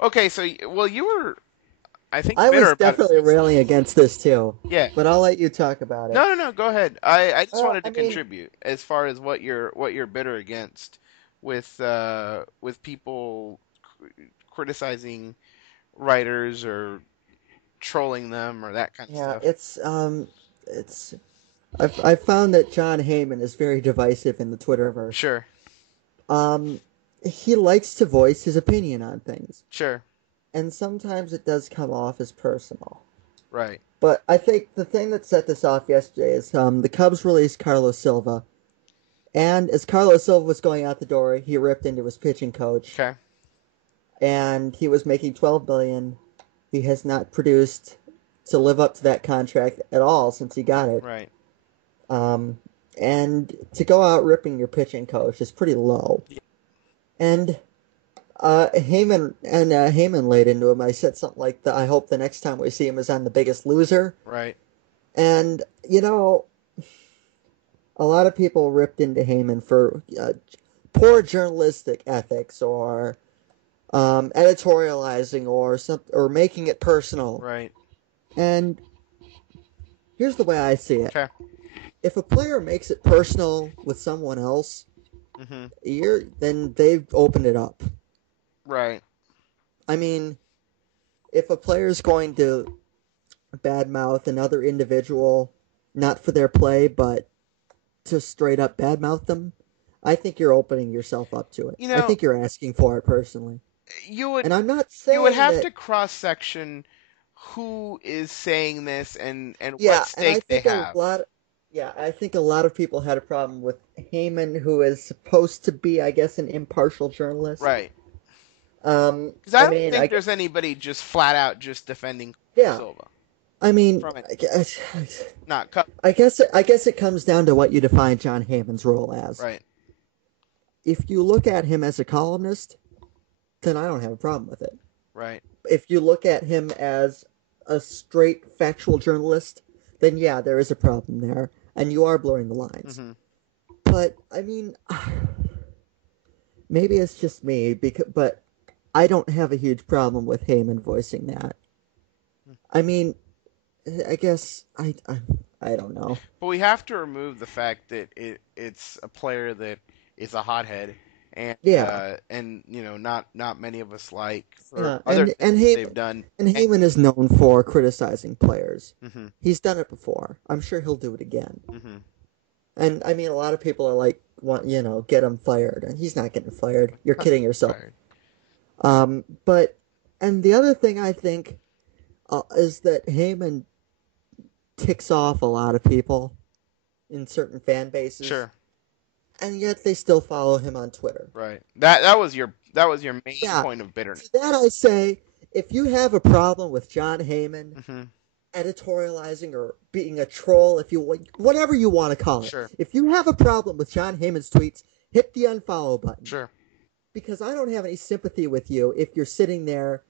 Okay, so you were, I think, I bitter was about it definitely recently. railing against this too, Yeah. but I'll let you talk about it. No, no, no. Go ahead. I just wanted I to mean, contribute as far as what you're bitter against with people criticizing writers or trolling them or that kind of yeah, stuff. it's I've found that John Heyman is very divisive in the Twitterverse. Sure, Um, he likes to voice his opinion on things, sure, and sometimes it does come off as personal. right. But I think the thing that set this off yesterday is the Cubs released Carlos Silva, and as Carlos Silva was going out the door, he ripped into his pitching coach, Okay, and he was making 12 million. He has not produced to live up to that contract at all since he got it. right. Um, and to go out ripping your pitching coach is pretty low. And Heyman laid into him. I said something like, "I hope the next time we see him is on The Biggest Loser." Right. And a lot of people ripped into Heyman for poor journalistic ethics or editorializing or making it personal. Right. And here's the way I see it: Okay. if a player makes it personal with someone else, Mhm. then they've opened it up. Right. I mean, if a player's going to badmouth another individual, not for their play, but to straight up badmouth them, I think you're opening yourself up to it. You I know, think you're asking for it personally. you would And I'm not you would saying have that, to cross section who is saying this and what yeah, and I stake they think a have. lot, yeah, I think a lot of people had a problem with Heyman, who is supposed to be, I guess, an impartial journalist. Right. Because I I don't mean, think there's anybody just flat out just defending yeah, Silva I mean, from it. I guess, Not cut. I guess it comes down to what you define John Heyman's role as. Right. If you look at him as a columnist, then I don't have a problem with it. Right. If you look at him as a straight factual journalist, then yeah, there is a problem there, and you are blurring the lines. Mhm. But I mean, maybe it's just me, but I don't have a huge problem with Heyman voicing that. I mean, I guess I don't know. But we have to remove the fact that it's a player that is a hothead Yeah, and not many of us like for yeah, other things that they've done. And And, Heyman is known for criticizing players. mhm. He's done it before. I'm sure he'll do it again. Mhm. And I mean, a lot of people are like, want get him fired, and he's not getting fired. You're kidding yourself. Fired. But and the other thing I think is that Heyman ticks off a lot of people in certain fan bases, Sure. and yet they still follow him on Twitter. Right. That was your main Yeah, point of bitterness. to that I say, if you have a problem with John Heyman Mhm. editorializing or being a troll, if you whatever you want to call it, Sure. if you have a problem with John Heyman's tweets, hit the unfollow button Sure. because I don't have any sympathy with you if you're sitting there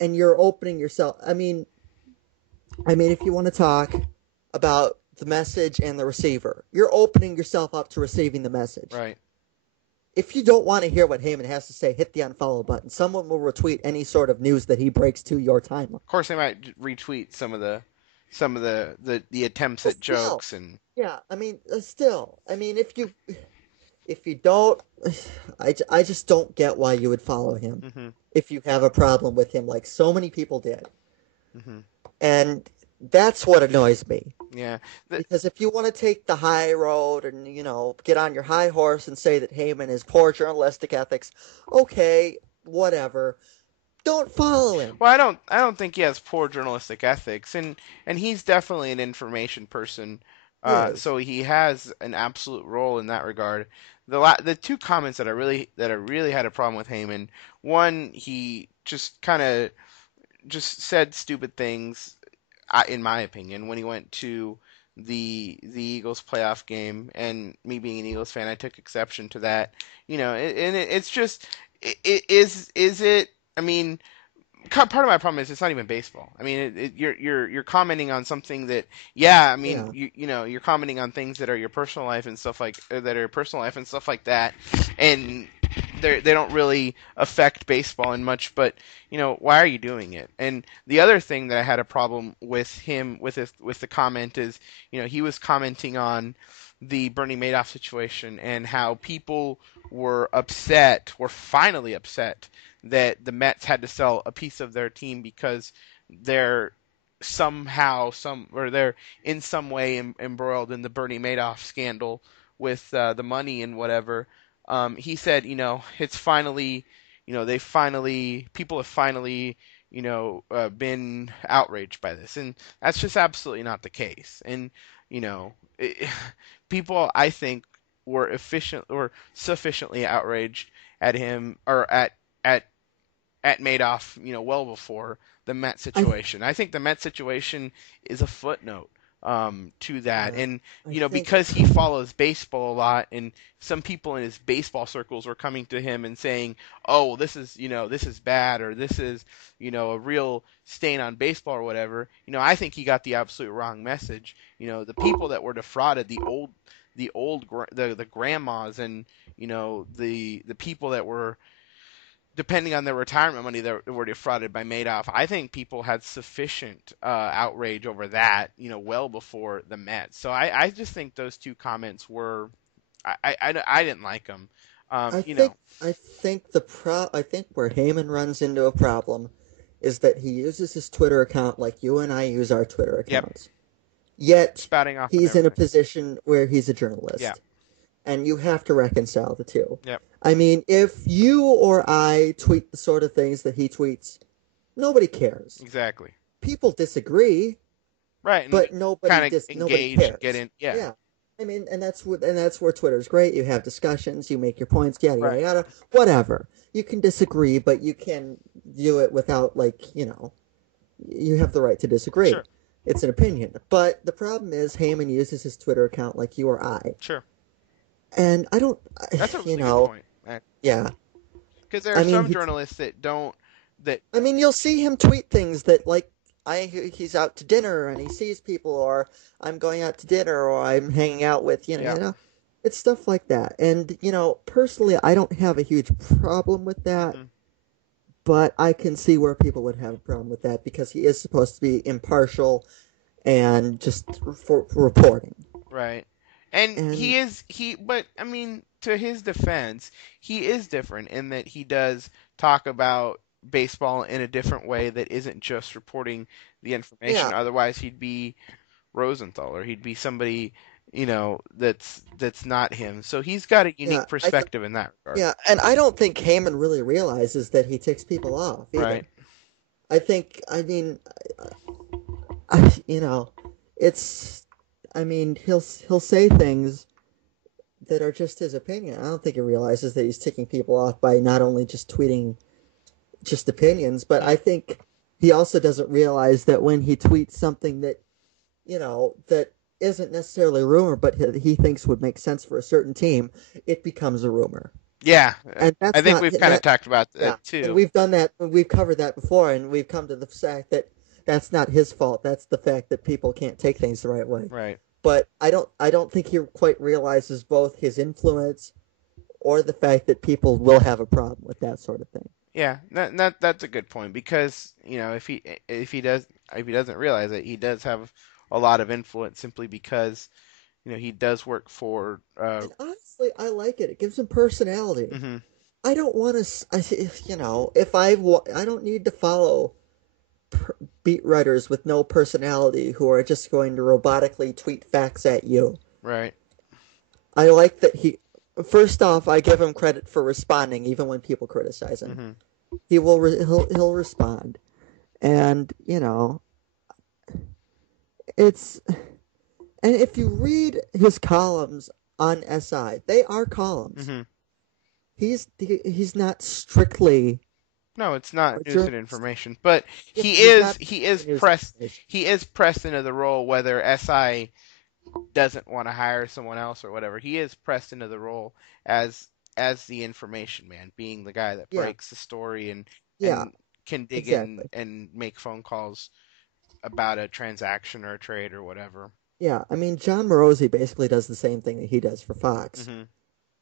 and you're opening yourself. I mean, if you want to talk about the message and the receiver, you're opening yourself up to receiving the message. Right. If you don't want to hear what Heyman has to say, hit the unfollow button. Someone will retweet any sort of news that he breaks to your timeline. Of course, they might retweet some of the attempts But at still, jokes and yeah, I mean, if you don't, I just don't get why you would follow him mhm. if you have a problem with him, like so many people did. Mhm. And that's what annoys me. Yeah. The, Because if you want to take the high road and, get on your high horse and say that Heyman is poor journalistic ethics, okay, whatever. Don't follow him. well, I don't think he has poor journalistic ethics, and he's definitely an information person. He is. So he has an absolute role in that regard. The two comments that I really had a problem with Heyman. One, he just kind of just said stupid things, in my opinion, when he went to the Eagles playoff game, and me being an Eagles fan, I took exception to that. It's just, is it? I mean, part of my problem is it's not even baseball. I mean, you're commenting on something that, yeah, I mean, Yeah. you're commenting on things that are your personal life and stuff like that, and they don't really affect baseball in much, but why are you doing it? And the other thing that I had a problem with him with the comment is, he was commenting on the Bernie Madoff situation and how people were finally upset that the Mets had to sell a piece of their team because they're they're in some way embroiled in the Bernie Madoff scandal with the money and whatever. He said, it's finally, people have finally, been outraged by this, and that's just absolutely not the case. And it, people, I think, were efficient or sufficiently outraged at him or at Madoff, well before the Met I situation. I think the Met situation is a footnote to that, yeah, and I think because he follows baseball a lot, and some people in his baseball circles were coming to him and saying, "Oh, this is bad, or this is a real stain on baseball or whatever." I think he got the absolute wrong message. The people that were defrauded, the grandmas, and the people that were depending on their retirement money that were defrauded by Madoff. I think people had sufficient outrage over that, well before the Mets. So I just think those two comments were, I didn't like them. I think I think where Heyman runs into a problem is that he uses his Twitter account like you and I use our Twitter Yep, accounts. Yet spouting off on he's in a everything. position where he's a Yeah, journalist, and you have to reconcile the two. yep, I mean, if you or I tweet the sort of things that he tweets, nobody cares. exactly. People disagree, Right, and but kind of nobody engage and get cares. in. Yeah, Yeah. I mean, and that's where Twitter's great. You have discussions, you make your points, yada yada right, yada. Whatever. You can disagree, but you can do it without you have the right to disagree. sure, It's an opinion. But the problem is Heyman uses his Twitter account like you or I. sure. And I don't That's a you really good know, point. yeah. Because there are I mean, some journalists that don't that. you'll see him tweet things that like he's out to dinner and he sees people, or I'm going out to dinner, or I'm hanging out with Yeah, it's stuff like that. And personally, I don't have a huge problem with that, hmm, but I can see where people would have a problem with that because he is supposed to be impartial and just for reporting. right. And And but I mean, to his defense, he is different in that he does talk about baseball in a different way that isn't just reporting the information. yeah, Otherwise, he'd be Rosenthal or he'd be somebody, that's not him. So he's got a yeah, unique perspective in that regard. and I don't think Heyman really realizes that he ticks people off Right. either. I think, I mean, I, it's, I mean, he'll say things that are just his opinion. I don't think he realizes that he's ticking people off by not only just tweeting just opinions, but I Mhm. think he also doesn't realize that when he tweets something that that isn't necessarily a rumor, but he thinks would make sense for a certain team, it becomes a rumor, Yeah, and I that's think not we've kind of that. talked about Yeah, that and too. we've covered that before, and we've come to the fact that that's not his fault. That's the fact that people can't take things the right way. Right. But I don't think he quite realizes both his influence or the fact that people will have a problem with that sort of thing. Yeah, that's a good point because if he doesn't realize it, he does have a lot of influence simply because he does work for. And honestly, I like it. It gives him personality. Hmm. I don't want to, if I don't need to follow beat writers with no personality who are just going to robotically tweet facts at you. Right. I like that he. First off, I give him credit for responding even when people criticize him. Hmm. He'll respond, and it's and if you read his columns on SI, they are columns. Hmm. He's not strictly No, it's a not news and journalist. information, but Yeah, he he's is not he is news and pressed information. he is pressed into the role whether SI doesn't want to hire someone else or whatever. He is pressed into the role as as the information man, being the guy that Yeah, breaks the story yeah, and can dig in exactly. and make phone calls about a transaction or a trade or whatever. Yeah, I mean, John Morosi basically does the same thing that he does for Fox, Hmm.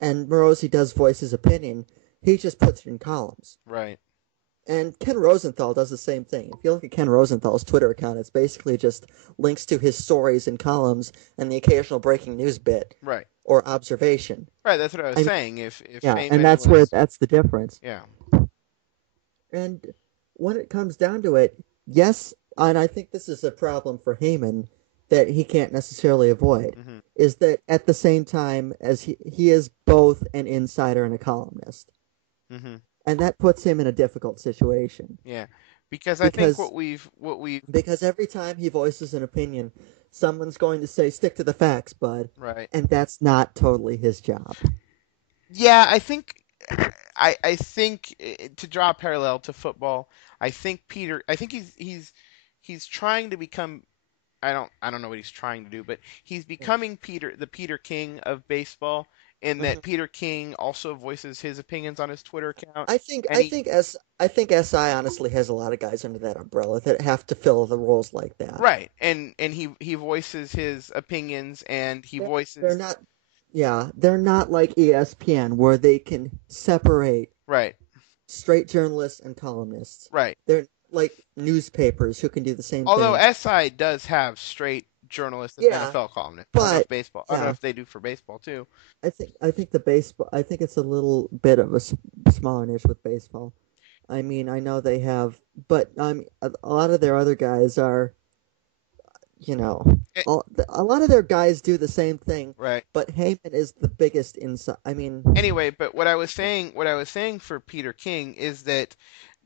and Morosi does voice his opinion, He just puts it in columns. Right. And Ken Rosenthal does the same thing. If you look at Ken Rosenthal's Twitter account, it's basically just links to his stories and columns and the occasional breaking news bit Right. or observation. Right. That's what I was I mean, saying. If yeah, and Heyman that's where was, that's the difference. yeah. And when it comes down to it, yes, and I think this is a problem for Heyman that he can't necessarily avoid, Hmm. is that at the same time as he is both an insider and a columnist. Hmm. And that puts him in a difficult situation Yeah. Because I think because what we've because every time he voices an opinion, someone's going to say, "Stick to the facts, bud," right. and that's not totally his job. Yeah, I think to draw a parallel to football, I think he's trying to become I don't know what he's trying to do, but he's Yeah. becoming the Peter King of baseball in Mhm. that Peter King also voices his opinions on his Twitter account I think and I he think S I think SI honestly has a lot of guys under that umbrella that have to fill the roles like that. right and he voices his opinions and he They're voices not, yeah, they're not like ESPN where they can separate right straight journalists and columnists. right. They're like newspapers who can do the same Although thing. SI does have straight journalists as Yeah, NFL columnists. I don't know if but baseball. I don't know yeah, if they do for baseball too. I think the baseball. I think it's a little bit of a smaller niche with baseball. I mean, I know they have, but a lot of their other guys are, you know, Eh, a lot of their guys do the same thing. right. But Heyman is the biggest inside. I mean, Anyway, but what I was saying for Peter King is that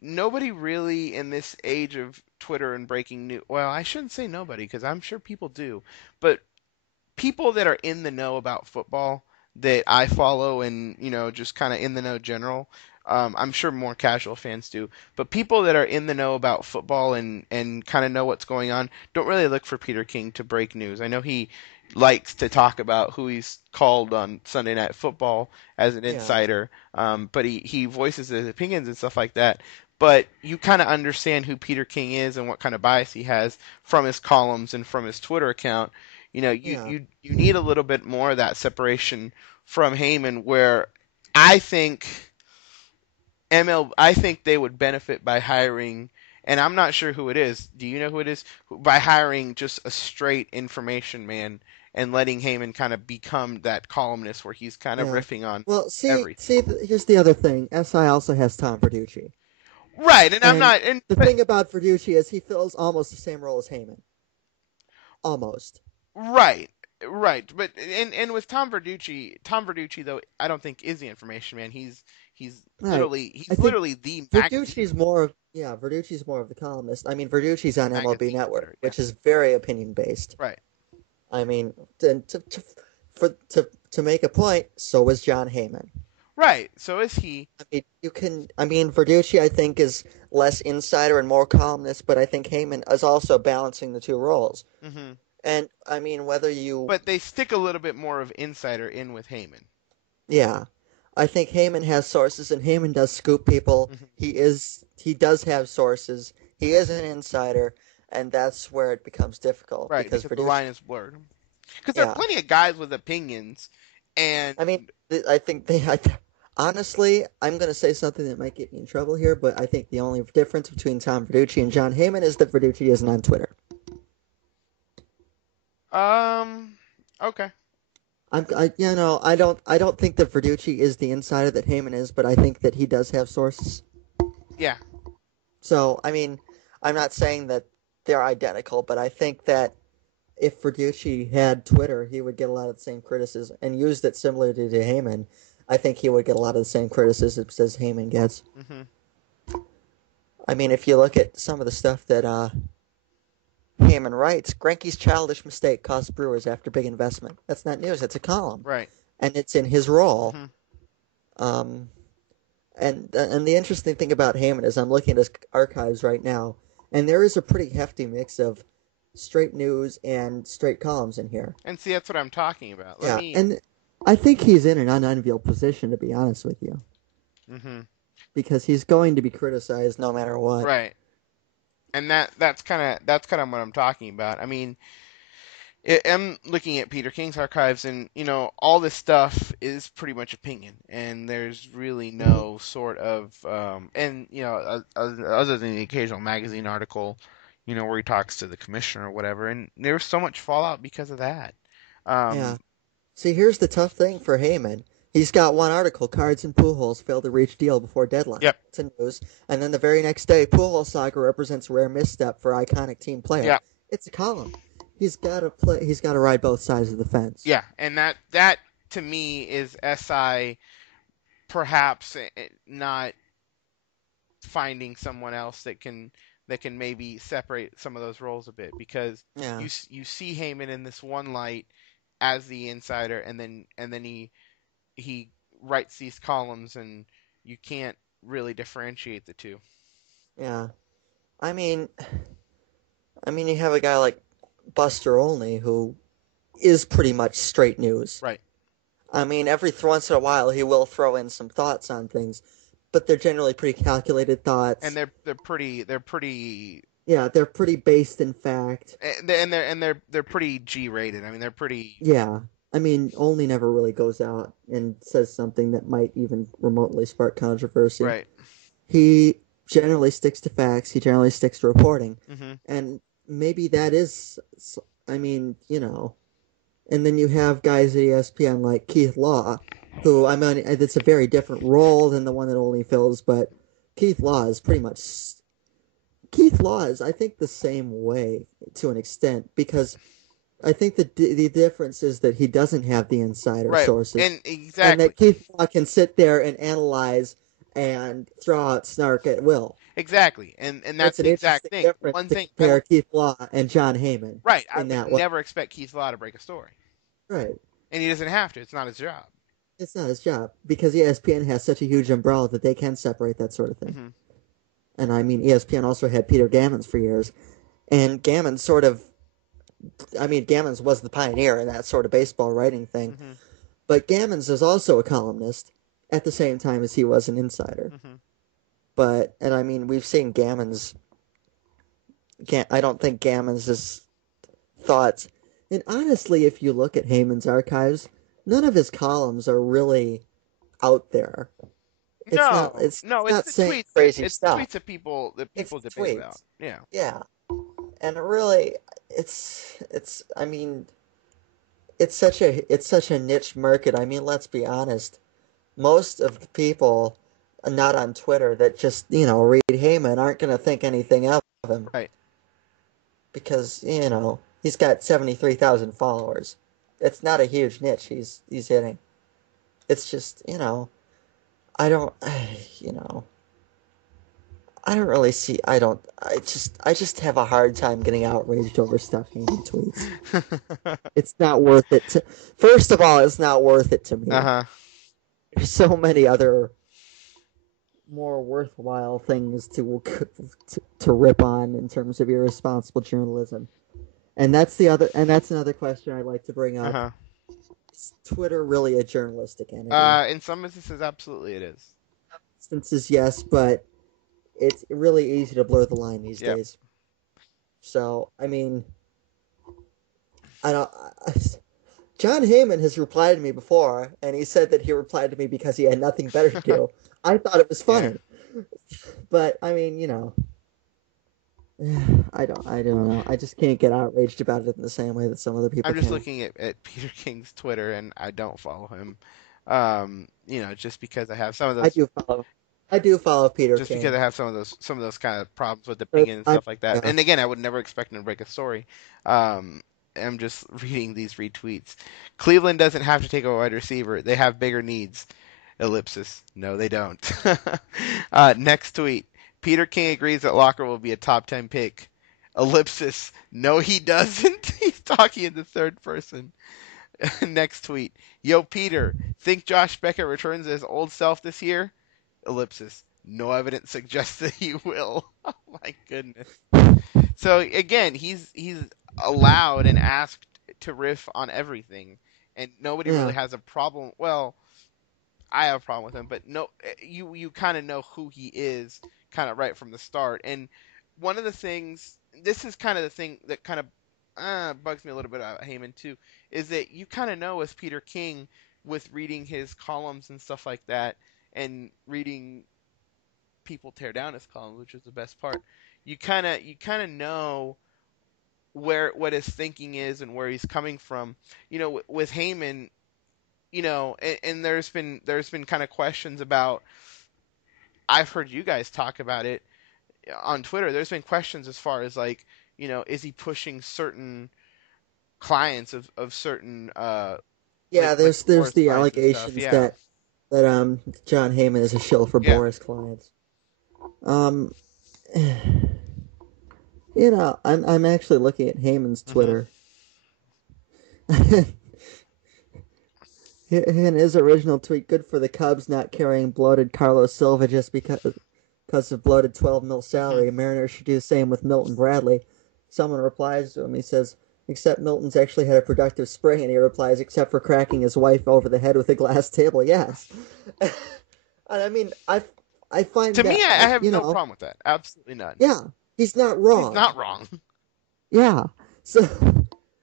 nobody really in this age of Twitter and breaking news. Well, I shouldn't say nobody because I'm sure people do, but people that are in the know about football that I follow and just kind of in the know general. I'm sure more casual fans do, but people that are in the know about football and kind of know what's going on don't really look for Peter King to break news. I know he likes to talk about who he's called on Sunday Night Football as an yeah, insider, but he voices his opinions and stuff like that. But you kind of understand who Peter King is and what kind of bias he has from his columns and from his Twitter account. yeah, You need a little bit more of that separation from Heyman, where I think I think they would benefit by hiring, and I'm not sure who it is. Do you know who it is? By hiring just a straight information man and letting Heyman kind of become that columnist where he's kind of yeah. riffing on Well, everything. here's the other thing. SI also has Tom Verducci, Right, and I'm and not, and the but thing about Verducci is he fills almost the same role as Heyman, almost. right, right, but and with Tom Verducci though, I don't think is the information man. Right. I He's think literally the Verducci's more of yeah, Verducci's more of the columnist. I mean, Verducci's on MLB magazine Network, editor. Yeah, which is very opinion based. right, I mean, to make a point, so is John Heyman. right. So is he? I mean, you can. I mean, Verducci, I think, is less insider and more columnist, but I think Heyman is also balancing the two roles. Hmm. And I mean, whether you, But they stick a little bit more of insider in with Heyman. yeah, I think Heyman has sources, and Heyman does scoop people. Hmm. He does have sources. He is an insider, and that's where it becomes difficult Right, because because the line Verducci, is blurred. Because there are yeah. plenty of guys with opinions, and I mean, I think honestly, I'm going to say something that might get me in trouble here, but I think the only difference between Tom Verducci and John Heyman is that Verducci isn't on Twitter. um, okay, I don't think that Verducci is the insider that Heyman is, but I think that he does have sources. yeah, So, I mean, I'm not saying that they're identical, but I think that if Verducci had Twitter, he would get a lot of the same criticism and used it similarly to Heyman. I think he would get a lot of the same criticisms as Heyman gets. hmm, I mean, if you look at some of the stuff that Heyman writes, Greinke's childish mistake cost Brewers after big investment. That's not news. It's a column, right, and it's in his role. hmm, Um, and the interesting thing about Heyman is I'm looking at his archives right now, and there is a pretty hefty mix of straight news and straight columns in here. and see that's what I'm talking about. Let Yeah, me, and I think he's in an unenviable position to be honest with you, hmm, because he's going to be criticized no matter what. right, and that's kind of what I'm talking about. I mean, I'm looking at Peter King's archives, and all this stuff is pretty much opinion, and there's really Mhm. no sort of and other than the occasional magazine article, where he talks to the commissioner or whatever, and there's so much fallout because of that. Yeah. Um, See, here's the tough thing for Heyman. He's got one article: Cards and Pujols failed to reach deal before deadline. yep, It's a news, and then the very next day, Pujols saga represents rare misstep for iconic team player. yeah, It's a column. He's got to play. He's got to ride both sides of the fence. yeah, and that to me is SI perhaps not finding someone else that can maybe separate some of those roles a bit because Yeah, you see Heyman in this one light as the insider, and then he writes these columns, and you can't really differentiate the two. yeah. I mean, you have a guy like Buster Olney who is pretty much straight news. Right. I mean, every once in a while he will throw in some thoughts on things, but they're generally pretty calculated And thoughts. they're pretty Yeah, they're pretty based in fact. and they're pretty G rated. I mean, they're pretty Yeah. I mean, Only never really goes out and says something that might even remotely spark controversy. right. He generally sticks to facts, he generally sticks to reporting. Mhm. And maybe that is, I mean, and then you have guys at ESPN like Keith Law, who, I mean, it's a very different role than the one that Only fills, but Keith Law is pretty much. Keith Law is, I think, the same way to an extent because I think the difference is that he doesn't have the insider Right. sources, And and exactly. that Keith Law can sit there and analyze and throw out snark at will. Exactly. And that's It's an the exact interesting thing. difference One to thing I would compare Keith Law and John Heyman right, I in would that way. never expect Keith Law to break a story. Right. And he doesn't have to. It's not his job. It's not his job because ESPN has such a huge umbrella that they can separate that sort of thing. Mhm. And I mean, ESPN also had Peter Gammons for years, and Gammons sort of, I mean, Gammons was the pioneer in that sort of baseball writing thing. Mhm. But Gammons is also a columnist at the same time as he was an insider. Mhm. And I mean, we've seen Gammons. I don't think Gammons' thoughts. And honestly, if you look at Heyman's archives, none of his columns are really out there. It's not. No, It's no, it's not the saying tweets. crazy It's the stuff. tweets that It's people the debate about. tweets. Yeah. Yeah, and really, it's. I mean, it's such a niche market. I mean, let's be honest. Most of the people not on Twitter that just read Heyman aren't going to think anything of him Right. because he's got 73,000 followers. It's not a huge niche he's hitting. It's just I don't you know I don't really see. I just have a hard time getting outraged over stuff Heyman tweets. It's not worth it to. First of all, it's not worth it to me. Uh-huh. There's so many other more worthwhile things to rip on in terms of irresponsible journalism. And that's another question I'd like to bring up. Uh-huh. Is Twitter really a journalistic entity? In some instances absolutely it is. Instances, yes, but it's really easy to blur the line these Yep. days. So, I mean, I don't. John Heyman has replied to me before, and he said that he replied to me because he had nothing better to do. I thought it was Yeah. funny, but I mean, I don't know. I just can't get outraged about it in the same way that some other people I'm just can. looking at Peter King's Twitter, and I don't follow him. Just because I have some of I those do follow. I do follow Peter just because King, I have some of those kind of problems with but opinion and I'm stuff like that. yeah, And again, I would never expect him to break a story. Um, I'm just reading these retweets. Cleveland doesn't have to take a wide receiver. They have bigger needs. Ellipsis. No, they don't. Next tweet. Peter King agrees that Locker will be a top 10 pick. Ellipsis. No, he doesn't. He's talking in the third person. Next tweet. Yo, Peter. Think Josh Beckett returns as old self this year? Ellipsis. No evidence suggests that he will. Oh my goodness. So again, he's allowed and asked to riff on everything, and nobody really yeah, has a problem. Well, I have a problem with him, but no, you kind of know who he is, kind of right from the start. And one of the things, this is kind of the thing that kind of bugs me a little bit about Heyman too is that you kind of know with Peter King, with reading his columns and stuff like that, and reading people tear down his columns, which is the best part. You kind of know where what his thinking is and where he's coming from. With Heyman, and there's been kind of questions about. I've heard you guys talk about it on Twitter. There's been questions as far as like, is he pushing certain clients of certain Yeah, like there's Boris the clients and stuff. allegations Yeah, that John Heyman is a shill for yeah. Boris clients. Um, I'm actually looking at Heyman's Mhm. Twitter. In his original tweet, good for the Cubs not carrying bloated Carlos Silva just because of bloated 12 mil Mhm. salary. Mariners should do the same with Milton Bradley. Someone replies to him. He says, except Milton's actually had a productive spring, and he replies, except for cracking his wife over the head with a glass table. Yes. And I mean, I find To me, that I have no problem with that. Absolutely none. yeah, he's not He's wrong. not wrong. Yeah. So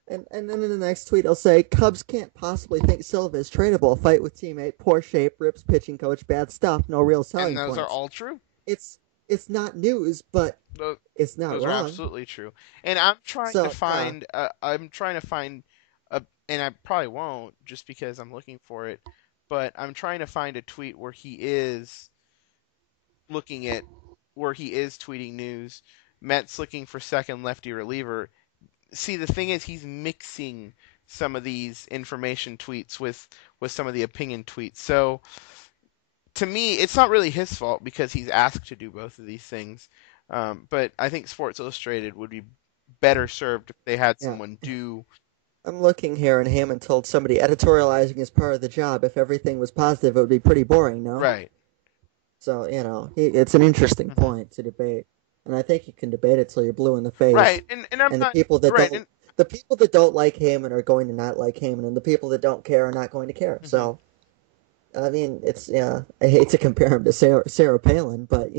and then in the next tweet, I'll say Cubs can't possibly think Silva is tradable. Fight with teammate, poor shape, rips pitching coach, bad stuff, no real And selling those are points. all true. It's it's not news, but Those, it's not those are wrong. absolutely true. And I'm trying to So yeah, find. I'm trying to find a, and I probably won't just because I'm looking for it. But I'm trying to find a tweet looking at where he is tweeting news. Mets looking for second lefty reliever. See, the thing is, he's mixing some of these information tweets with some of the opinion tweets. So to me, it's not really his fault because he's asked to do both of these things. But I think Sports Illustrated would be better served if they had yeah. someone do I'm looking here, and Hammond told somebody editorializing is part of the job. If everything was positive, it would be pretty boring, no? right. So it's an interesting Hmm. point to debate, and I think you can debate it till you're blue in the face. Right, and I'm And not right, and the people that don't like Heyman are going to not like Heyman, and the people that don't care are not going to care. hmm So I mean, it's yeah. I hate to compare him to Sarah Palin, but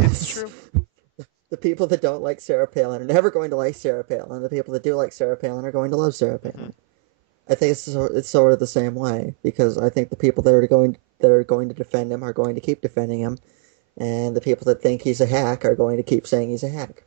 it's true. the people that don't like Sarah Palin are never going to like Sarah Palin. And the people that do like Sarah Palin are going to love Sarah Hmm. Palin. I think it's sort of the same way because I think the people that are going to defend him are going to keep defending him, and the people that think he's a hack are going to keep saying he's a hack.